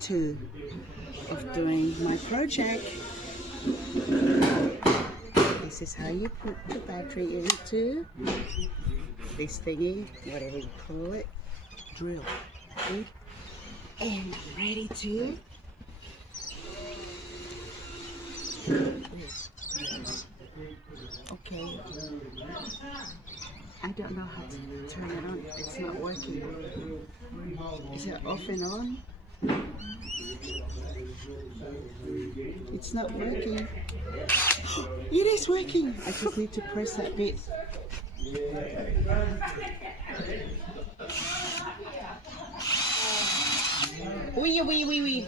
Two of doing my project. This is how you put the battery into this thingy, whatever you call it, drill. Right? And I'm ready to okay. I don't know how to turn it on. It's not working. Is it off and on? It's not working. It is working. I just need to press that bit. Wee wee wee wee.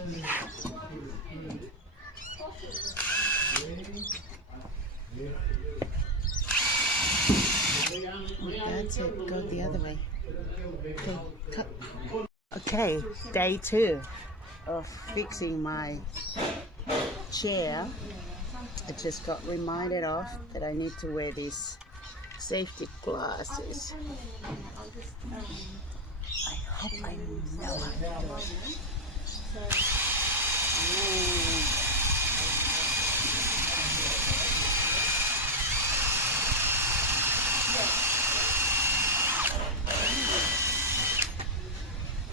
That's it. Go the other way. Okay, cut. Okay, day 2 of fixing my chair. I just got reminded of that I need to wear these safety glasses. I hope I know how to do it.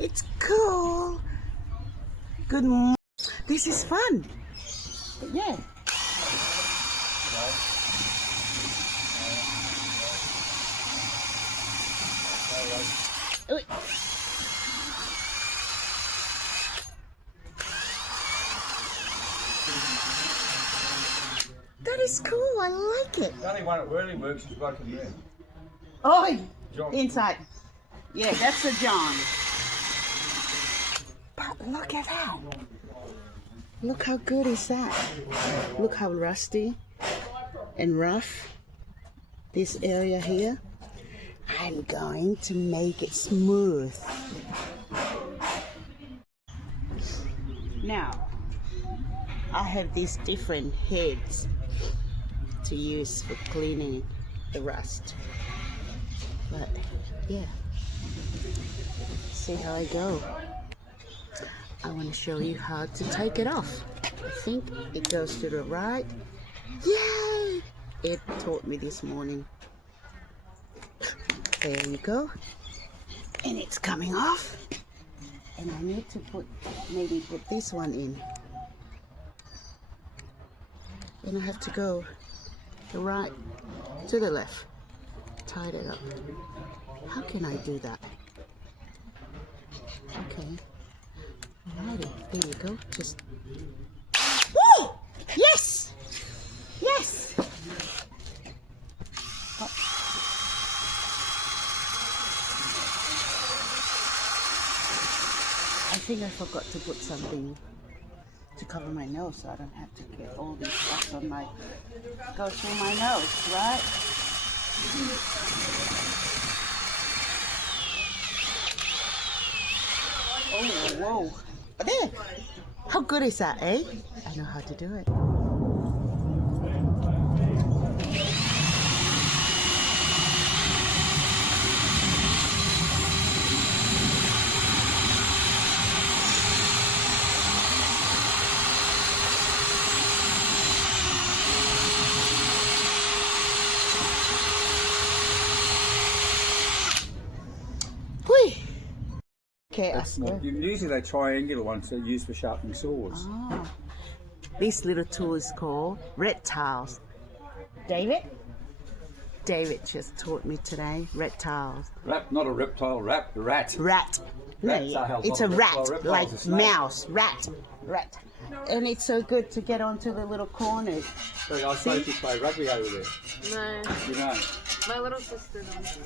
It's cool. Good morning. This is fun. Yeah. That is cool. I like it. The only one that really works is working there. Oh, John. inside. Yeah, that's the John. But look at that. Look how good is that. Look how rusty and rough this area here. I'm going to make it smooth. Now, I have these different heads to use for cleaning the rust. But yeah, see how I go. I want to show you how to take it off. I think it goes to the right. Yay! Ed taught me this morning. There you go. And it's coming off. And I need to maybe put this one in. Then I have to go the right to the left. Tie it up. How can I do that? Okay. Alrighty, there you go. Just. Woo! Yes! Yes! Oh. I think I forgot to put something to cover my nose so I don't have to get all these stuff on my. Go through my nose, right? Oh, whoa. There! How good is that, eh? I know how to do it. Okay, Oscar. Usually they're triangular ones they're used for sharpening swords. Oh. This little tool is called reptiles. David? David just taught me today. Reptiles. Not a reptile, rat. Rat. No, Reptiles, it's a not rat, reptile. Reptiles like are snakes. mouse. Rat. And it's so good to get onto the little corners. Sorry, I suppose you play rugby over there. No, You know. my little sister does.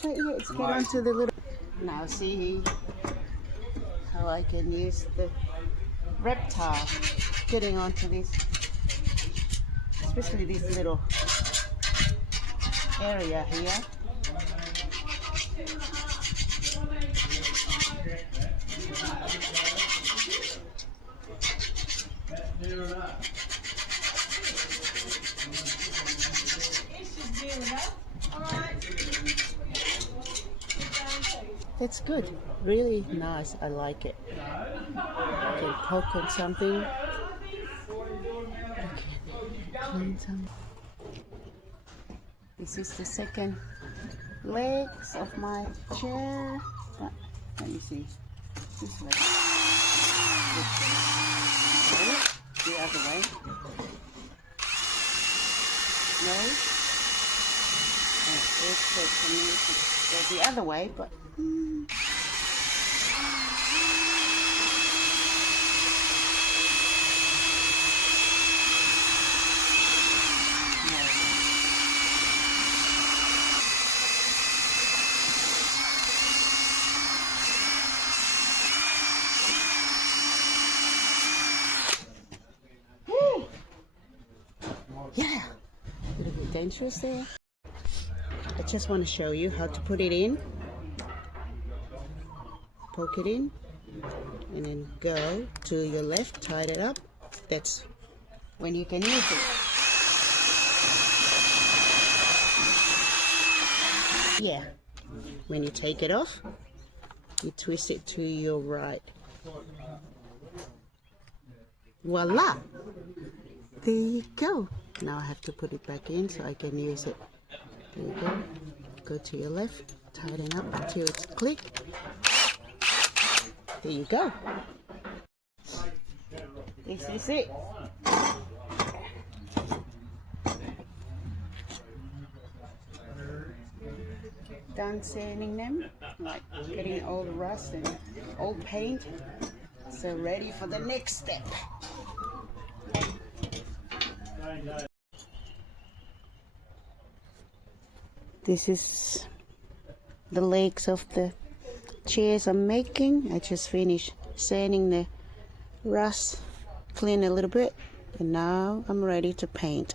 But yeah, it's get onto the little. Now see how I can use the reptile getting onto this, especially this little area here. it's good. Really nice. I like it. You can poke on something. You can clean something. This is the second legs of my chair. Let me see. This leg. The other way. No. It's good for me to go the other way, but yeah, a little bit dangerous there. I just want to show you how to put it in. Poke it in and then go to your left, tie it up. That's when you can use it. Yeah, when you take it off, you twist it to your right. Voila! There you go. Now I have to put it back in so I can use it. There you go. Go to your left, tighten up until it's click. There you go. This is it. Done sanding them, like getting all the rust and old paint. So ready for the next step. This is the legs of the chairs I'm making. I just finished sanding the rust, clean a little bit, and now I'm ready to paint.